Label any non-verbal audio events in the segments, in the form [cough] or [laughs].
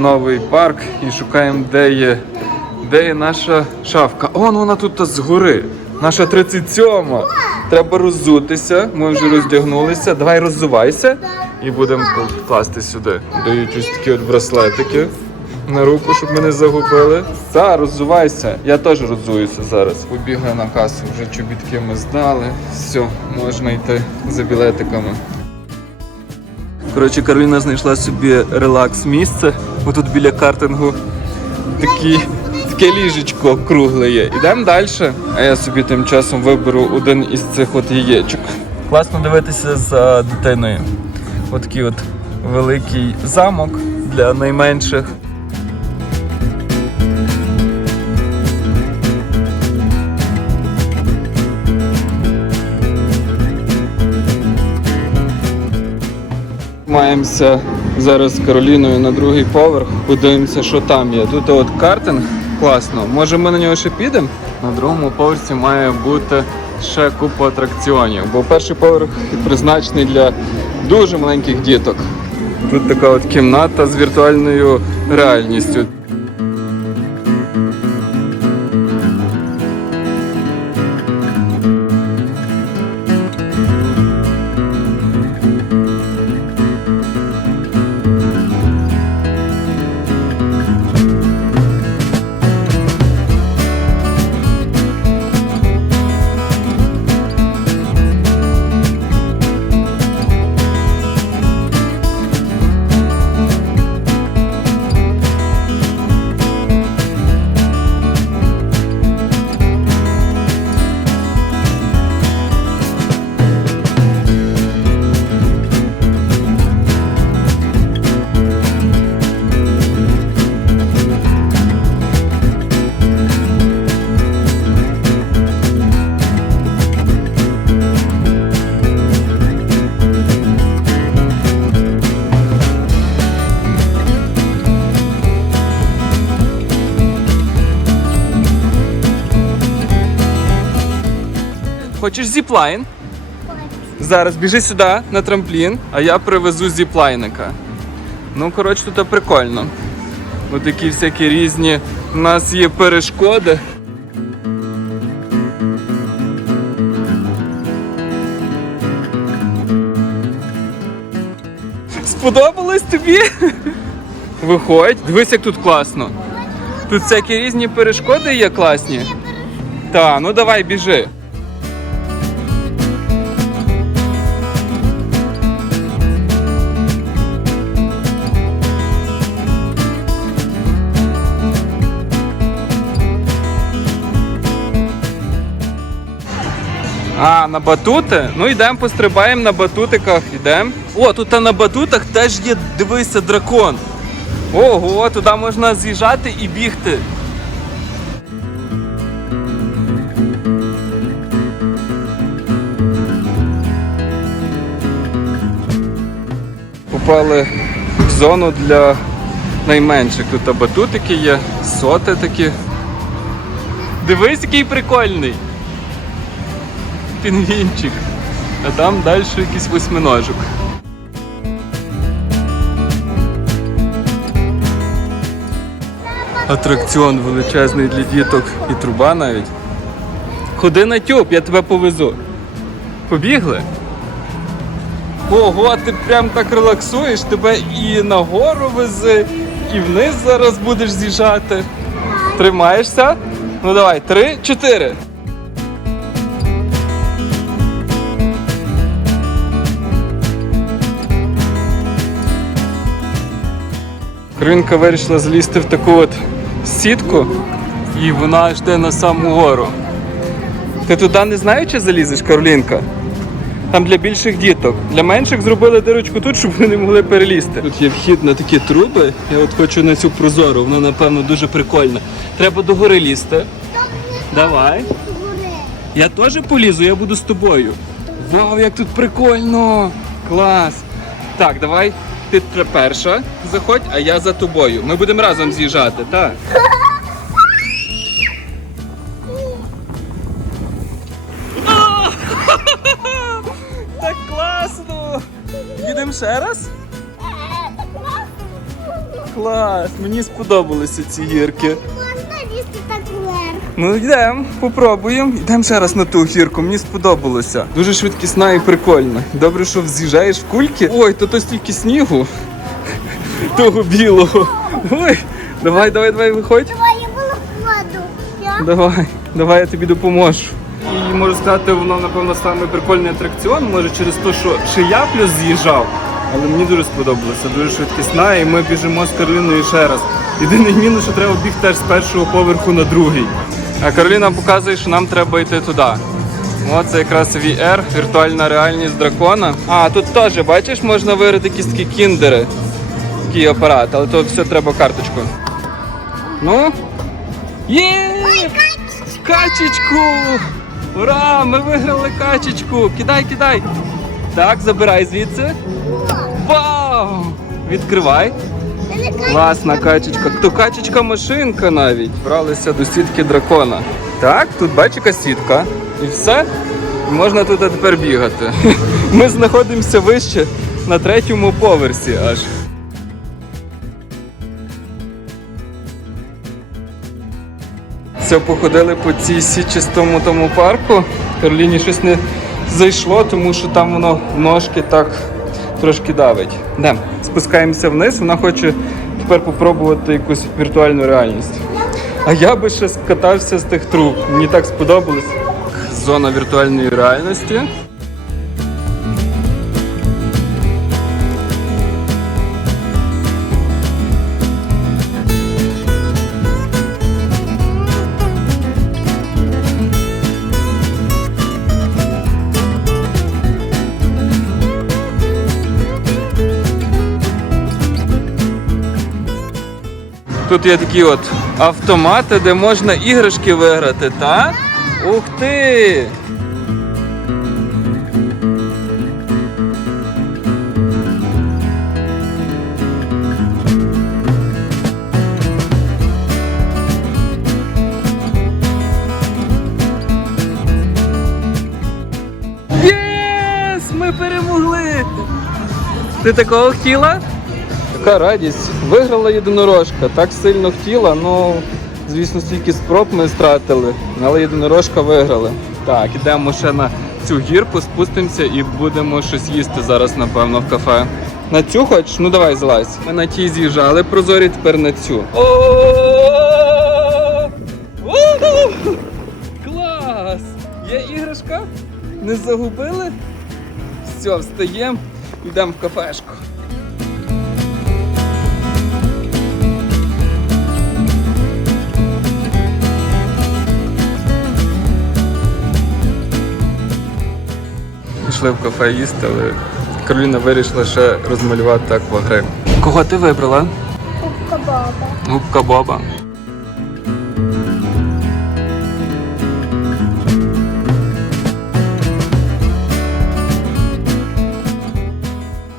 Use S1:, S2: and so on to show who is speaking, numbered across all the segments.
S1: Новий парк і шукаємо, де є, де є наша шафка. О, ну вона тут згори. Наша 37. Треба роззутися. Ми вже роздягнулися. Давай роззувайся і будемо класти сюди. Дають ось такі от браслетики на руку, щоб ми не загубили. Та, роззувайся. Я теж роззуюся зараз. Побігли на касу, вже чобітки ми здали. Все, можна йти за білетиками. Коротше, Кароліна знайшла собі релакс місце. Отут біля картингу такі, таке ліжечко кругле є. Ідемо далі. А я собі тим часом виберу один із цих от яєчок. Класно дивитися за дитиною. Отакий от великий замок для найменших. Маємося зараз з Кароліною на другий поверх. Подивимося, що там є. Тут от картинг класно. Може ми на нього ще підемо? На другому поверсі має бути ще купа атракціонів, бо перший поверх призначений для дуже маленьких діток. Тут така от кімната з віртуальною реальністю. Хочеш зіплайн? Зараз біжи сюди на трамплін, а я привезу зіплайника. Ну, коротше, тут прикольно. Ось такі всякі різні. У нас є перешкоди. Сподобалось тобі? Виходь, дивись, як тут класно. Тут всякі різні перешкоди є класні. Та, ну давай біжи. А, на батути? Ну йдемо пострибаємо на батутиках, йдемо. О, тут на батутах теж є, дивися, дракон. Ого, туди можна з'їжджати і бігти. Попали в зону для найменших. Тут батутики є, соти такі. Дивись, який прикольний пінгвінчик. А там далі якийсь восьминожок. Атракціон величезний для діток і труба навіть. Ходи на тюб, я тебе повезу. Побігли? Ого, ти прям так релаксуєш, тебе і нагору вези, і вниз зараз будеш з'їжджати. Тримаєшся? Ну давай, три, чотири. Кринка вирішила залізти в таку от сітку, і вона йде на саму гору. Ти туди не знаю, чи залізеш, Каролінка? Там для більших діток. Для менших зробили дирочку тут, щоб вони не могли перелізти. Тут є вхід на такі труби. Я от хочу на цю прозору, вона, напевно, дуже прикольна. Треба до гори лізти. Давай. Я теж полізу, я буду з тобою. Вау, як тут прикольно! Клас! Так, давай. Ти перша заходь, а я за тобою. Ми будемо разом з'їжджати, так? [laughs] Так класно! Їдемо ще раз? Клас! Мені сподобалися ці гірки. Ну йдемо, попробуємо. Йдемо ще раз на ту гірку, мені сподобалося. Дуже швидкісна і прикольна. Добре, що з'їжджаєш в кульки. Ой, то то стільки снігу. Того білого. Ой, давай, давай, давай, виходь.
S2: Давай, я воду. Я?
S1: Давай, давай я тобі допоможу. І можу сказати, воно, напевно, саме прикольний атракціон, може через те, що ще я плюс з'їжджав. Але мені дуже сподобалося, дуже швидкісна, і ми біжимо з Кароліною ще раз. Єдиний мінус, що треба бігти теж з першого поверху на другий. А Кароліна показує, що нам треба йти туди. О, це якраз VR, віртуальна реальність дракона. А, тут теж, бачиш, можна виграти якісь такі кіндери. Такий апарат, але то все треба карточку. Ну. Є! Качечку! Ура! Ми виграли качечку! Кидай, кидай! Так, забирай звідси. Вау! Відкривай. Класна качечка. То качечка машинка навіть. Бралися до сітки дракона. Так, тут бач, яка сітка. І все. І можна тут тепер бігати. [laughs] Ми знаходимося вище на третьому поверсі аж. Все, походили по цій січистому тому парку. Кароліні щось не зайшло, тому що там воно ножки так трошки давить. Да. Спускаємося вниз, вона хоче тепер попробувати якусь віртуальну реальність. А я би ще скатався з тих труб. Мені так сподобалось. Зона віртуальної реальності. Тут є такі от автомати, де можна іграшки виграти, так? Ух ти! Ми перемогли! Ти такого хотіла? Така радість. Виграла єдинорожка. Так сильно хотіла, ну звісно, стільки спроб ми стратили, але єдинорожка виграли. Так, ідемо ще на цю гірку, спустимося і будемо щось їсти зараз, напевно, в кафе. На цю хочеш? Ну давай злазь. Ми на тій з'їжджали прозорі, тепер на цю. Клас! Є іграшка? Не загубили? Все, встаємо, йдемо в кафешку. Пішли в кафе їсти, але Кароліна вирішила ще розмалювати аквагрим. Кого ти вибрала?
S2: Кубка Боба.
S1: Губка Боба.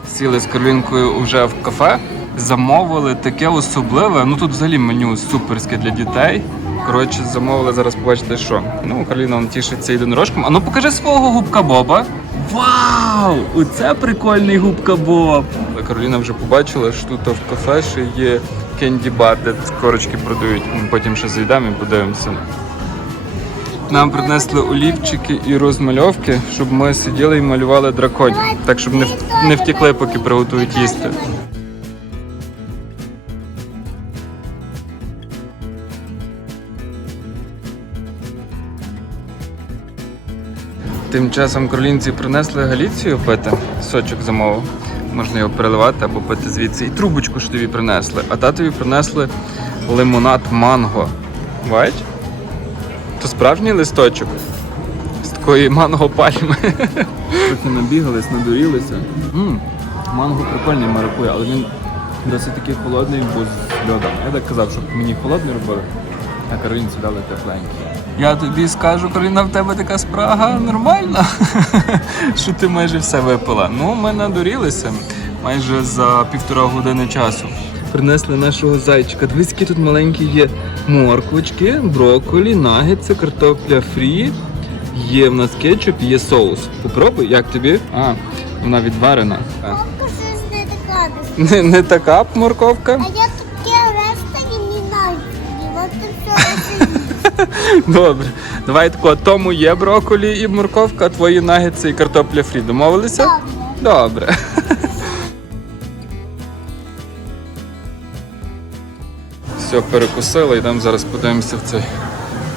S1: Сіли з Каролінкою вже в кафе, замовили таке особливе. Ну тут взагалі меню суперське для дітей. Коротше, замовили зараз побачите, що. Ну, Кароліна вам тішиться єдинорожком. А ну покажи свого губка Боба. Вау! Оце прикольний губка Боб! Кароліна вже побачила, що тут в кафе ще є кенді бар, де корочки продають. Ми потім ще зайдемо і подивимося. Нам принесли олівчики і розмальовки, щоб ми сиділи і малювали драконів. Так, щоб не, не втекли, поки приготують їсти. Тим часом кролінці принесли галіцію пити, сочок замовив. Можна його переливати або пити звідси. І трубочку ж тобі принесли. А татові принесли лимонад манго. Бач? То справжній листочок з такої манго пальми. Трохи набігались, надурілися. М, Манго прикольний маракує, але він досить такий холодний, бо з льодом. Я так казав, щоб мені холодний робили, а Каролінці дали тепленький. Я тобі скажу, Кароліна, в тебе така спрага нормальна, [laughs] що ти майже все випила. Ну, ми надурілися майже за півтора години часу. Принесли нашого зайчика. Дивись, які тут маленькі є морквочки, брокколі, нагетси, картопля фрі. Є в нас кетчуп, є соус. Попробуй, як тобі? А, вона відварена. А.
S2: Морка щось не така.
S1: Не, не така б морковка.
S2: А я [laughs]
S1: Добре. Давай тако, тому є брокколі і морковка, а твої нагетси і картопля фрі. Домовилися? Добре. [laughs] Все, перекусили, йдемо зараз подивимося в цей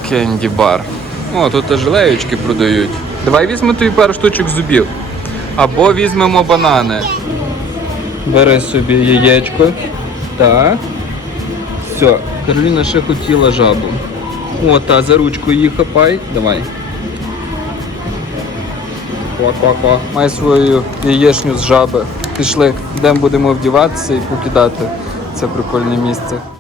S1: кенді бар. О, тут леєчки продають. Давай візьмемо тобі пару штучок зубів. Або візьмемо банани. Бери собі яєчко. Так. Все, Кароліна ще хотіла жабу. О, та за ручку її хапай. Давай. Ква-ква-ква. Май свою яєчню з жаби. Пішли, де будемо вдіватися і покидати це прикольне місце.